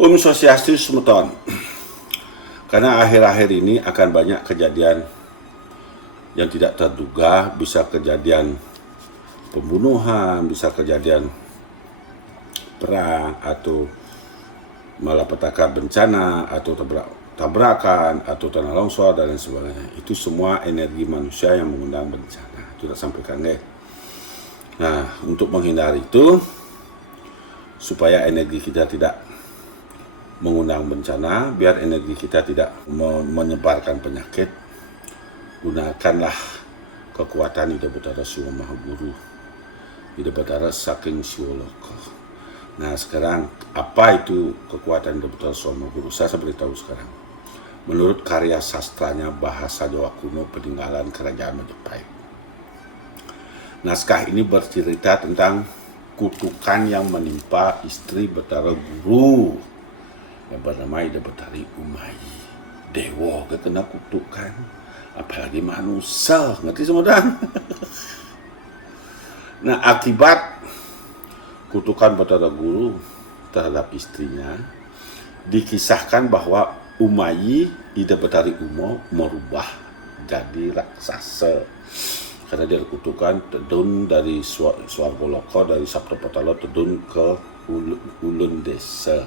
Swastiastu semeton. Karena akhir-akhir ini akan banyak kejadian yang tidak terduga, bisa kejadian pembunuhan, bisa kejadian perang, atau malapetaka bencana, atau tabrakan, atau tanah longsor, dan lain sebagainya. Itu semua energi manusia yang mengundang bencana. Itu tak sampaikan, guys. Nah, untuk menghindari itu, supaya energi kita tidak mengundang bencana, biar energi kita tidak menyebarkan penyakit, gunakanlah kekuatan Ida Bathara Siwa Maha Guru, Ida Bathara Saking Siwoloka. Nah, sekarang apa itu kekuatan Ida Bathara Siwa Maha Guru? Saya beritahu sekarang. Menurut karya sastranya bahasa Jawa kuno peninggalan Kerajaan Majapahit. Naskah ini bercerita tentang kutukan yang menimpa istri Bathara Guru yang bernama Ida Bathari Umayi. Dewa kena kutukan, apalagi manusia, ngerti semua. Nah, akibat kutukan Bathara Guru terhadap istrinya, dikisahkan bahwa Umayi, Ida Bathari Umo, merubah jadi raksasa. Karena dia kutukan tedun dari Swargaloka, dari Saptapatala tedun ke ulun desa,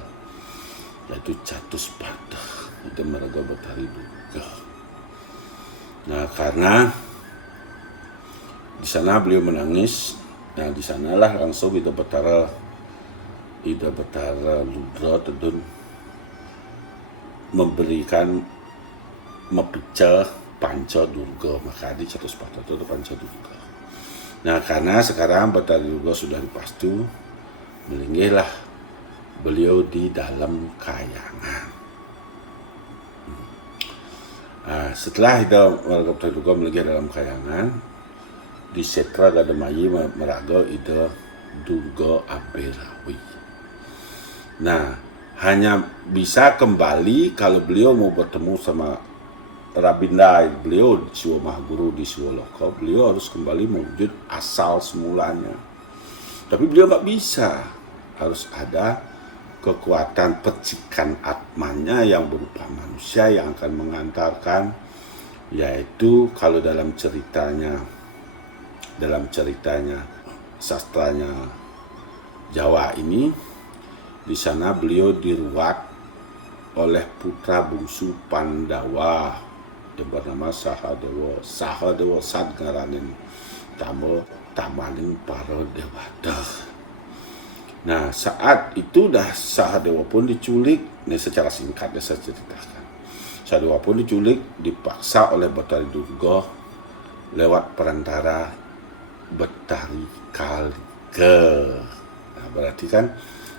yaitu Catuspada, Ida Maraga Bathari Durga. Nah, karena di sana beliau menangis, nah di sanalah langsung Ida Bathara Ludra tedun memberikan mepecah Panca Durga, maka di Catuspada itu Panca Durga. Nah, karena sekarang Bathari Durga sudah dipastu, melinggihlah beliau di dalam kayangan. Nah, setelah Ida Maraga Bathari Durga melinggih dalam kayangan, di Setra Gademayi meraga Ida Durga Aberawi. Nah, hanya bisa kembali kalau beliau mau bertemu sama Rabinda beliau Siwa Maha Guru di Siwoloka. Beliau harus kembali mewujud asal semulanya. Tapi beliau nggak bisa, harus ada kekuatan percikan atmanya yang berupa manusia yang akan mengantarkan, yaitu kalau dalam ceritanya sastranya Jawa ini, di sana beliau diruat oleh putra bungsu Pandawa yang bernama Sahadewa Sadgaranin Tamaning para dewata. Nah, saat itu dah Sahadewa pun diculik. Ini secara singkat saya ceritakan. Sahadewa pun diculik, dipaksa oleh Bathari Durga lewat perantara Bathari Kalika. Nah, berarti kan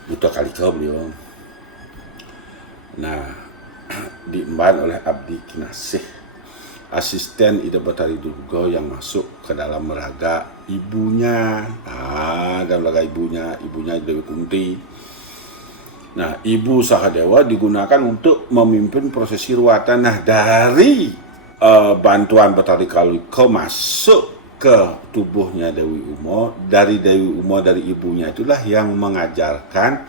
Buta Kalika beliau. Nah, diemban oleh Abdi Kinasih, asisten Ida Bathari Durga yang masuk ke dalam meraga ibunya. Dalam meraga ibunya Dewi Kunti. Nah, ibu Sahadewa digunakan untuk memimpin prosesi ruatan. Nah, dari bantuan Bathari Kalika masuk ke tubuhnya Dewi Umo, dari ibunya itulah yang mengajarkan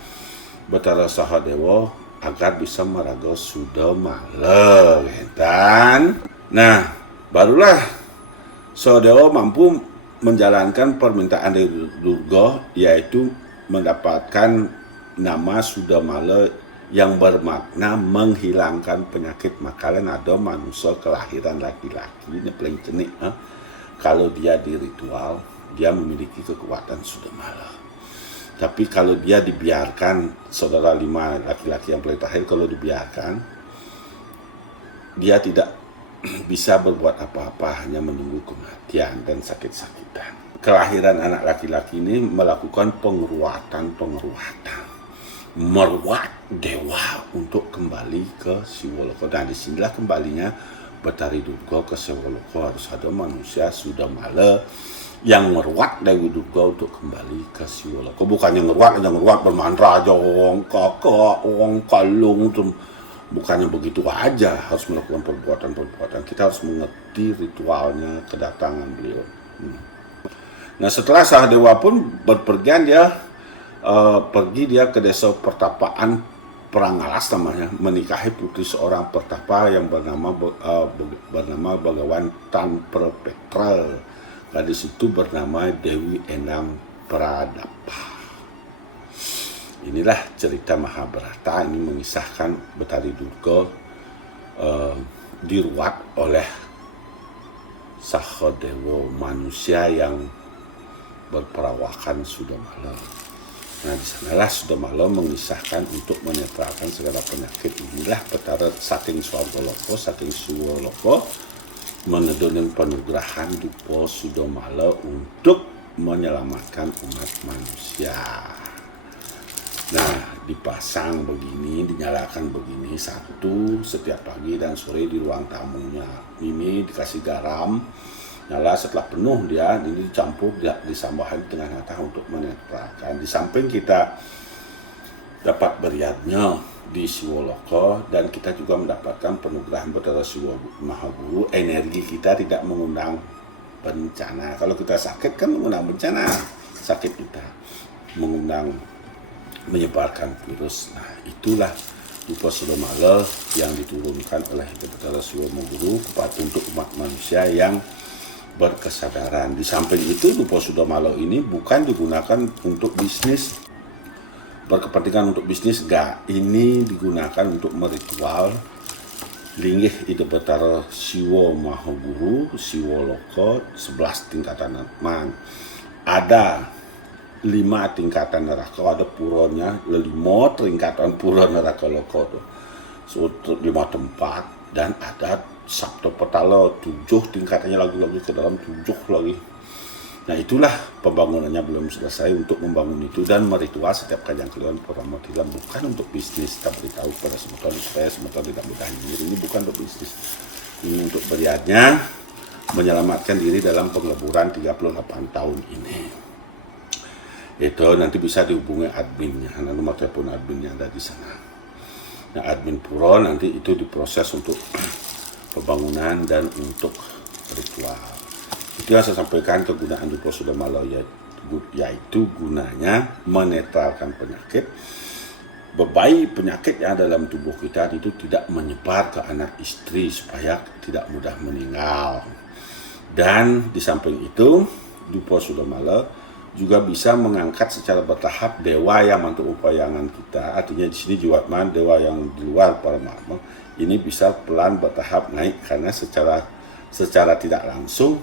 Bathara Sahadewa agar bisa meraga Sudamala, dan nah, barulah Sahadewa mampu menjalankan permintaan Dewi Durga, yaitu mendapatkan nama Sudamala yang bermakna menghilangkan penyakit. Makalan ada manusia kelahiran laki-laki, ini paling cenik, kalau dia di ritual, dia memiliki kekuatan Sudamala. Tapi kalau dia dibiarkan, saudara 5 laki-laki yang paling terakhir, kalau dibiarkan, dia tidak bisa berbuat apa-apa, hanya menunggu kematian dan sakit-sakitan. Kelahiran anak laki-laki ini melakukan pengeruatan, meruat dewa untuk kembali ke Siwoloka. Dan disinilah kembalinya Bathari Durga ke Siwoloka. Harus ada manusia Sudamala yang meruat Dewi Durga untuk kembali ke Siwoloka. Bukannya ngeruat bermantra aja, wong kakak, wong kalung, bukannya begitu aja. Harus melakukan perbuatan. Kita harus mengerti ritualnya kedatangan beliau. Nah, setelah Sahadewa pun berpergian, dia pergi ke desa pertapaan perang alas namanya, menikahi putri seorang pertapa yang bernama Begawan Tanperpetra. Gadis itu bernama Dewi Endang Pradapa. Inilah cerita Mahabharata. Ini mengisahkan Betari Durga diruat oleh Sahadewa manusia yang berperawakan Sudamala. Nah, di sanalah Sudamala mengisahkan untuk menetralkan segala penyakit. Inilah Betara saking Swargaloko, saking Siwaloko menedonin penugrahan dupa Sudamala untuk menyelamatkan umat manusia. Nah, dipasang begini, dinyalakan begini, satu setiap pagi dan sore di ruang tamunya. Ini dikasih garam, nyala setelah penuh dia, ini dicampur, disambahin di tengah tengah untuk menetralkan. Di samping kita dapat beriatnya di Siwaloko dan kita juga mendapatkan penugerahan Betara Siwa Mahaguru, energi kita tidak mengundang bencana. Kalau kita sakit kan mengundang bencana, sakit kita mengundang menyebarkan virus. Nah, itulah dupa Sudamala yang diturunkan oleh Betara Siwa Mahaguru kepada untuk umat manusia yang berkesadaran. Di samping itu, dupa Sudamala ini bukan digunakan untuk bisnis, berkepentingan untuk bisnis, enggak. Ini digunakan untuk meritual linggih ide Betara Siwa Mahaguru, Siwaloko 11 tingkatan man. Ada 5 tingkatan neraka, ada puronya 5 tingkatan pura neraka loko tuh. So, 5 tempat dan ada Sabto Petala 7 tingkatannya lagi ke dalam 7 lagi. Nah, itulah pembangunannya belum selesai untuk membangun itu dan meritual setiap kali yang keluar Puramotilam bukan untuk bisnis. Kita beritahu pada semeton supaya semeton tidak mudah diri. Ini bukan untuk bisnis. Ini untuk beriatnya menyelamatkan diri dalam pengleburan 38 tahun ini. Itu nanti bisa dihubungi adminnya, nomor telepon adminnya ada di sana. Nah, admin pura nanti itu diproses untuk pembangunan dan untuk ritual. Itu yang saya sampaikan kegunaan dupa Sudamala, yaitu gunanya menetralkan penyakit, bebai penyakit yang dalam tubuh kita itu tidak menyebar ke anak istri supaya tidak mudah meninggal. Dan di samping itu dupa Sudamala juga bisa mengangkat secara bertahap dewa yang mantu upayangan kita. Artinya di sini Jiwatman, dewa yang di luar Paramatma, ini bisa pelan bertahap naik karena secara tidak langsung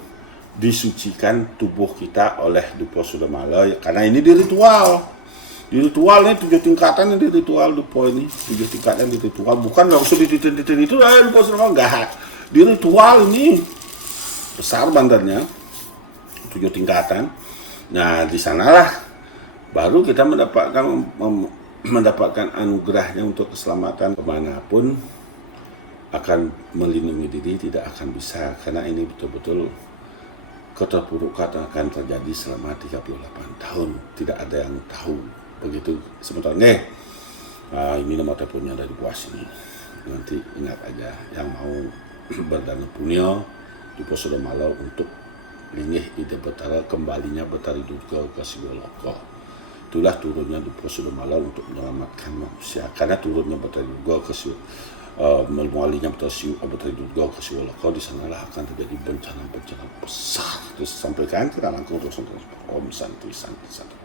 disucikan tubuh kita oleh dupa Sudamala. Karena ini di ritual. Di ritual ini 7 tingkatan di ritual dupa ini. 7 tingkatan di ritual, bukan langsung di titik-titik itu dupa Sudamala, enggak. Di ritual ini besar bandarnya 7 tingkatan. Nah, di sanalah baru kita mendapatkan anugerahnya untuk keselamatan. Kemanapun akan melindungi diri tidak akan bisa, karena ini betul-betul keterpurukan akan terjadi selama 38 tahun. Tidak ada yang tahu. Begitu sebenarnya. Ini nomor teleponnya dari bawah sini. Nanti ingat aja yang mau berdana punya dupa Sudamala untuk linggih ide Betara, kembalinya Betari Durga ke Siwaloko. Itulah turunnya dupa Sudamala untuk menyelamatkan manusia. Karena turunnya Betari Durga ke memualinya Betari Durga ke Siwaloko, di sanalah akan terjadi bencana-bencana besar. Terus sampaikan kita langsung terus Om Santi Santi Santi.